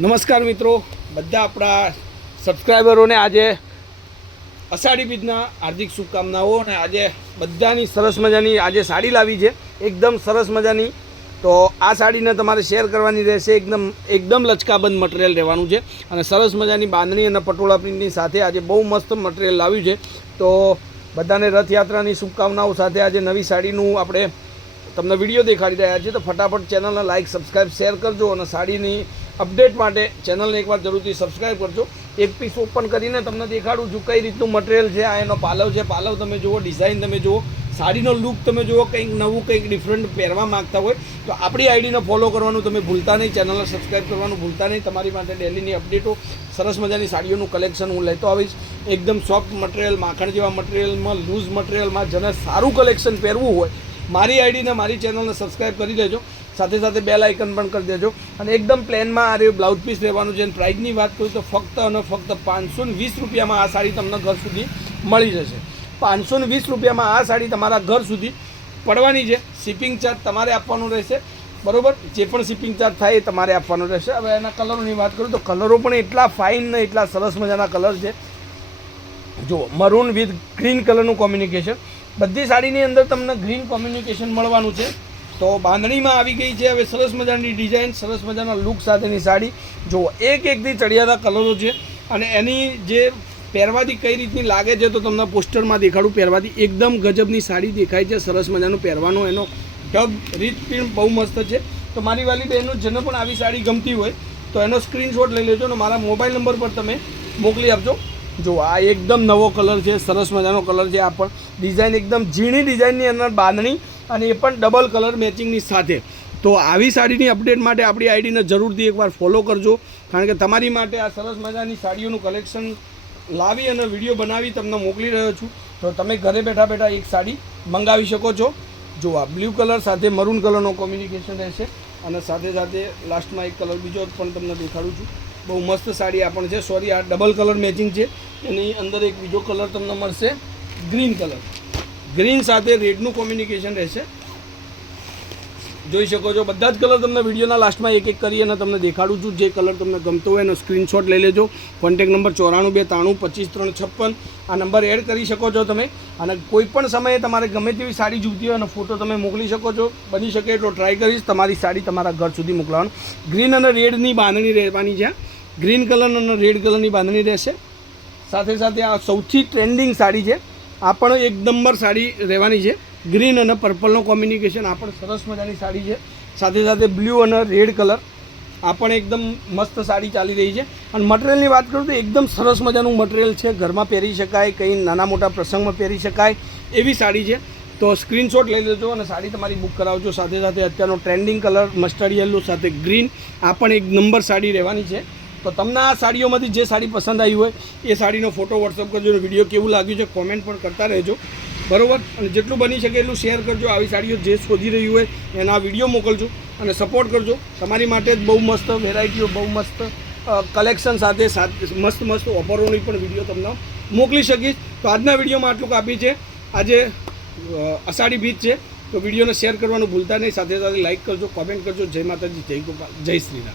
નમસ્કાર મિત્રો, બધા આપણા સબસ્ક્રાઈબરોને આજે અષાઢી બીજના હાર્દિક શુભકામનાઓ। અને આજે બધાની સરસ મજાની આજે સાડી લાવી છે, એકદમ સરસ મજાની। તો આ સાડીને તમારે શેર કરવાની રહેશે। એકદમ લચકાબંધ મટીરિયલ રહેવાનું છે અને સરસ મજાની બાંધણી અને પટોળા પ્રિન્ટની સાથે આજે બહુ મસ્ત મટીરિયલ લાવ્યું છે। તો બધાને રથયાત્રાની શુભકામનાઓ સાથે આજે નવી સાડીનું આપણે તમને વિડીયો દેખાડી રહ્યા છીએ। તો ફટાફટ ચેનલને લાઇક, સબસ્ક્રાઈબ, શેર કરજો અને સાડીની અપડેટ માટે ચેનલને એકવાર જરૂરથી સબસ્ક્રાઈબ કરજો। એક પીસ ઓપન કરીને તમને દેખાડું છું કઈ રીતનું મટીરિયલ છે। આ એનો પાલવ છે, પાલવ તમે જુઓ, ડિઝાઇન તમે જુઓ, સાડીનો લુક તમે જુઓ। કંઈક નવું, કંઈક ડિફરન્ટ પહેરવા માગતા હોય તો આપણી આઈડીને ફોલો કરવાનું તમે ભૂલતા નહીં, ચેનલને સબસ્ક્રાઈબ કરવાનું ભૂલતા નહીં। તમારી માટે ડેલીની અપડેટો, સરસ મજાની સાડીઓનું કલેક્શન હું લેતો આવીશ। એકદમ સોફ્ટ મટીરિયલ, માખણ જેવા મટીરિયલમાં, લૂઝ મટીરિયલમાં જેને સારું કલેક્શન પહેરવું હોય મારી આઈડીને, મારી ચેનલને સબસ્ક્રાઈબ કરી દેજો। સાથે સાથે બેલ આઇકન પણ કરી દેજો। અને એકદમ પ્લેનમાં આ રહ્યું બ્લાઉઝ પીસ રહેવાનું છે। અને પ્રાઇસની વાત કરું તો ફક્ત અને ફક્ત 520 રૂપિયામાં આ સાડી તમને ઘર સુધી મળી જશે। 520 રૂપિયામાં આ સાડી તમારા ઘર સુધી પડવાની છે। શિપિંગ ચાર્જ તમારે આપવાનું રહેશે, બરાબર? જે પણ શિપિંગ ચાર્જ થાય એ તમારે આપવાનો રહેશે। હવે એના કલરોની વાત કરું તો કલરો પણ એટલા ફાઇન ને એટલા સરસ મજાના કલર છે। જુઓ, મરૂન વિથ ગ્રીન કલરનું કોમ્યુનિકેશન, બધી સાડીની અંદર તમને ગ્રીન કોમ્યુનિકેશન મળવાનું છે। તો બાંધણીમાં આવી ગઈ છે હવે સરસ મજાની ડિઝાઇન, સરસ મજાના લુક સાથેની સાડી। જુઓ, એકથી ચડિયાતા કલરો છે અને એની જે પહેરવાથી કઈ રીતની લાગે છે તો તમને પોસ્ટરમાં દેખાડું। પહેરવાથી એકદમ ગજબની સાડી દેખાય છે, સરસ મજાનું પહેરવાનું એનો ઢબ રીત પણ બહુ મસ્ત છે। તો મારી વાલી બહેનો જેને પણ આવી સાડી ગમતી હોય તો એનો સ્ક્રીનશોટ લઈ લેજો અને મારા મોબાઈલ નંબર પર તમે મોકલી આપજો। જો આ એકદમ નવો કલર છે, સરસ મજાનો કલર છે। આ પણ ડિઝાઇન એકદમ ઝીણી ડિઝાઇનની અંદર બાંધણી અને એ પણ ડબલ કલર મેચિંગની સાથે। તો આવી સાડીની અપડેટ માટે આપણી આઈડીને જરૂરથી એકવાર ફોલો કરજો, કારણ કે તમારી માટે આ સરસ મજાની સાડીઓનું કલેક્શન લાવી અને વિડીયો બનાવી તમને મોકલી રહ્યો છું। તો તમે ઘરે બેઠા બેઠા એક સાડી મંગાવી શકો છો। જો આ બ્લુ કલર સાથે મરૂન કલરનો કોમ્યુનિકેશન રહેશે અને સાથે સાથે લાસ્ટમાં એક કલર બીજો પણ તમને દેખાડું છું। બહુ મસ્ત સાડી આ પણ છે। સોરી, આ ડબલ કલર મેચિંગ છે, એની અંદર એક બીજો કલર તમને મળશે, ગ્રીન કલર। ગ્રીન સાથે રેડનું કોમ્યુનિકેશન રહેશે, જોઈ શકો છો। બધા જ કલર તમને વિડીયોના લાસ્ટમાં એક એક કરી અને તમને દેખાડું છું। જે કલર તમને ગમતો હોય એનો સ્ક્રીનશોટ લઈ લેજો। કોન્ટેક નંબર 9423925356 આ નંબર એડ કરી શકો છો તમે। અને કોઈ પણ સમયે તમારે ગમે તેવી સાડી જોઈતી હોય અને ફોટો તમે મોકલી શકો છો। બની શકે એટલો ટ્રાય કરીશ તમારી સાડી તમારા ઘર સુધી મોકલવાનું। ગ્રીન અને રેડની બાંધણી રહેવાની છે, ગ્રીન કલર અને રેડ કલરની બાંધણી રહેશે। સાથે સાથે આ સૌથી ટ્રેન્ડિંગ સાડી છે, આ પણ એક નંબર સાડી રહેવાની છે। ગ્રીન અને પર્પલનો કોમ્યુનિકેશન, આ પણ સરસ મજાની સાડી છે। સાથે સાથે બ્લુ અને રેડ કલર, આ પણ એકદમ મસ્ત સાડી ચાલી રહી છે। અને મટીરિયલની વાત કરું તો એકદમ સરસ મજાનું મટીરિયલ છે, ઘરમાં પહેરી શકાય, કંઈ નાના મોટા પ્રસંગમાં પહેરી શકાય એવી સાડી છે। તો સ્ક્રીનશોટ લઈ લેજો અને સાડી તમારી બુક કરાવજો। સાથે સાથે અત્યારનો ટ્રેન્ડિંગ કલર મસ્ટર્ડ યેલો સાથે ગ્રીન, આ પણ એક નંબર સાડી રહેવાની છે। તો તમને આ સાડીઓમાંથી જે સાડી પસંદ આવી હોય એ સાડીનો ફોટો વોટ્સઅપ કરજો અને વિડીયો કેવું લાગ્યું છે કોમેન્ટ પણ કરતા રહેજો, બરાબર? અને જેટલું બની શકે એટલું શેર કરજો। આવી સાડીઓ જે શોધી રહ્યું હોય એના વિડીયો મોકલજો અને સપોર્ટ કરજો। તમારી માટે જ બહુ મસ્ત વેરાયટીઓ, બહુ મસ્ત કલેક્શન સાથે મસ્ત ઓફરોની પણ વિડીયો તમને મોકલી શકીશ। તો આજના વિડીયોમાં આટલું કાપી છે। આજે અષાઢી બીજ છે તો વિડીયોને શેર કરવાનું ભૂલતા નહીં। સાથે સાથે લાઇક કરજો, કોમેન્ટ કરજો। જય માતાજી, જય ગોપાલ, જય શ્રી રામ।